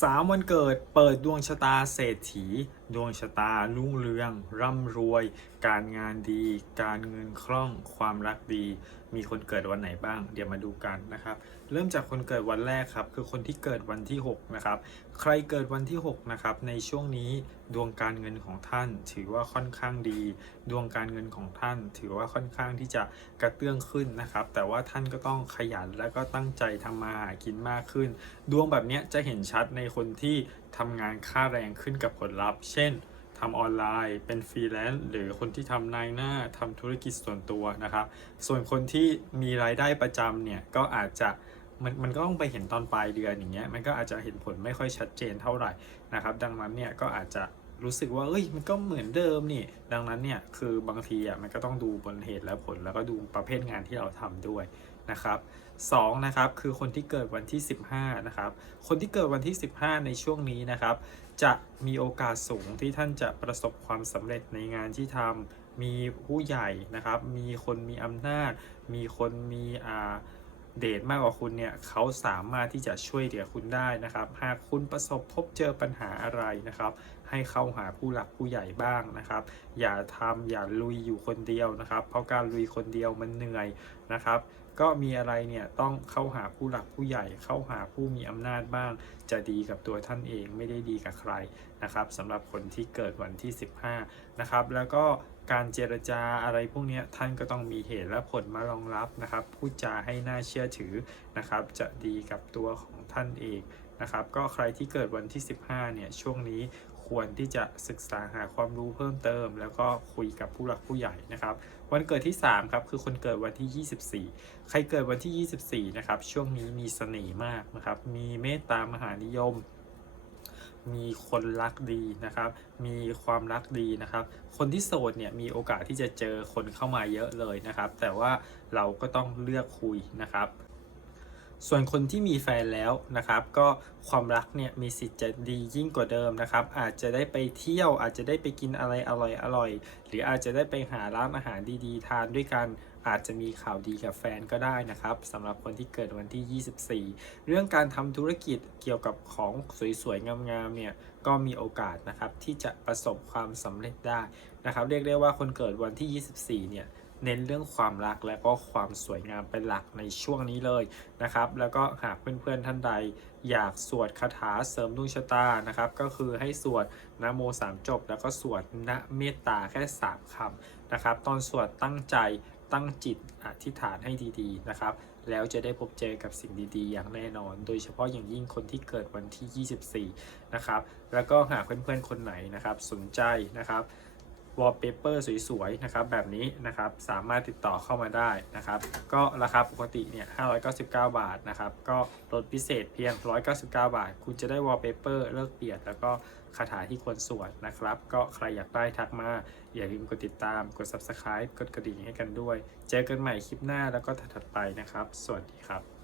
สามวันเกิดเปิดดวงชะตาเศรษฐีดวงชะตารุ่งเรือง ร่ำรวย การงานดี การเงินคล่อง ความรักดี มีคนเกิดวันไหนบ้าง เดี๋ยวมาดูกันนะครับ เริ่มจากคนเกิดวันแรกครับ คือคนที่เกิดวันที่ 6 นะครับ ใครเกิดวันที่ 6 นะครับ ในช่วงนี้ดวงการเงินของท่าน ถือว่าค่อนข้างดี ดวงการเงินของท่าน ถือว่าค่อนข้างที่จะกระเตื้องขึ้นนะครับ แต่ว่าท่านก็ต้องขยันและก็ตั้งใจทำมาหากินมากขึ้น ดวงแบบนี้จะเห็นชัดในคนที่ทำงานค่าแรงขึ้นกับผลลัพธ์เช่นทำออนไลน์เป็นฟรีแลนซ์หรือคนที่ทำนายหน้าทำธุรกิจส่วนตัวนะครับ ส่วนคนที่มีรายได้ประจำเนี่ยก็อาจจะมันมันก็ต้องไปเห็นตอนปลายเดือนอย่างเงี้ยมันก็อาจจะเห็นผลไม่ค่อยชัดเจนเท่าไหร่นะครับ ดังนั้นเนี่ยก็อาจจะ รู้สึกว่าเอ้ยมันก็เหมือนเดิมนี่ ดังนั้นเนี่ยคือบางทีอะมันก็ต้องดูบนเหตุและผลแล้วก็ดูประเภทงานที่เราทำด้วยนะครับสองนะครับคือคนที่เกิดวันที่ 15นะครับคนที่เกิดวันที่ 15 ในช่วงนี้นะครับจะมีโอกาสสูงที่ท่านจะประสบความสำเร็จในงานที่ทำมีผู้ใหญ่นะครับมีคนมีอำนาจ มีคนมีอ่าเดชมากกว่าคุณเนี่ยเขาสามารถที่จะช่วยเหลือคุณได้นะครับ หากคุณประสบพบเจอปัญหาอะไรนะครับให้เข้าหาผู้หลักผู้ใหญ่บ้างนะครับ อย่าทำอย่าลุยอยู่คนเดียวนะครับ เพราะการลุยคนเดียวมันเหนื่อยนะครับ ก็มีอะไรเนี่ยต้องเข้าหาผู้หลักผู้ใหญ่ เข้าหาผู้มีอำนาจบ้าง จะดีกับตัวท่านเองไม่ได้ดีกับใครนะครับสำหรับคนที่เกิดวันที่ 15นะครับแล้วก็การเจรจาอะไรพวกนี้ท่านก็ต้องมีเหตุและผลมารองรับนะครับพูดจาให้น่าเชื่อถือนะครับ จะดีกับตัวของท่านเองนะครับ ก็ใครที่เกิดวันที่ 15 เนี่ย ช่วงนี้ ควรที่จะศึกษาหาความรู้เพิ่มเติม แล้วก็คุยกับผู้หลักผู้ใหญ่นะครับ วันเกิดที่ 3 ครับ คือคนเกิดวันที่ 24 ใครเกิดวันที่ 24 นะครับ ช่วงนี้มีเสน่ห์มากนะครับ มีเมตตามหานิยม มีคนรักดีนะครับ มีความรักดีนะครับ คนที่โสดเนี่ยมีโอกาสที่จะเจอคนเข้ามาเยอะเลยนะครับ แต่ว่าเราก็ต้องเลือกคุยนะครับ ส่วนคนที่มีแฟนแล้วนะครับ ก็ความรักเนี่ยมีสิทธิ์จะดียิ่งกว่าเดิมนะครับ อาจจะได้ไปเที่ยวอาจจะได้ไปกินอะไรอร่อยอร่อยๆหรืออาจจะได้ไปหาร้านอาหารดีๆ ทานด้วยกัน อาจจะมีข่าวดีกับแฟนก็ได้นะครับสำหรับคนที่เกิดวันที่ 24 เรื่องการทำธุรกิจเกี่ยวกับของสวยๆงามๆเนี่ยก็มีโอกาสนะครับที่จะประสบความสำเร็จได้นะครับ เรียกได้ว่าคนเกิดวันที่ 24 เนี่ย เน้นเรื่องความรักและก็ความสวยงามเป็นหลักในช่วงนี้เลยนะครับ แล้วก็หากเพื่อนๆท่านใด อยากสวดคาถาเสริมดวงชะตานะครับ ก็คือให้สวดนะโมสามจบ แล้วก็สวดนะเมตตาแค่ 3คำนะครับ ตอนสวดตั้งใจตั้งจิตอธิษฐานให้ดีๆนะครับ แล้วจะได้พบเจอกับสิ่งดีๆ อย่างแน่นอน โดยเฉพาะอย่างยิ่งคนที่เกิดวันที่ 24 นะครับ แล้วก็หากเพื่อนๆ คนไหนนะครับ สนใจนะครับ วอลเปเปอร์สวยๆนะครับแบบนี้นะครับสามารถติดต่อเข้ามาได้นะครับ ก็ราคาปกติเนี่ย599 บาทนะครับ ก็ลดพิเศษเพียง 199 บาท คุณจะได้วอลเปเปอร์เลิกเปลี่ยนแล้วก็คาถาที่ควรสวดนะครับ ก็ใครอยากได้ทักมา อย่าลืมกดติดตามกด subscribe กดกระดิ่งให้กันด้วย เจอกันใหม่คลิปหน้าแล้วก็ถัดๆไปนะครับ สวัสดีครับ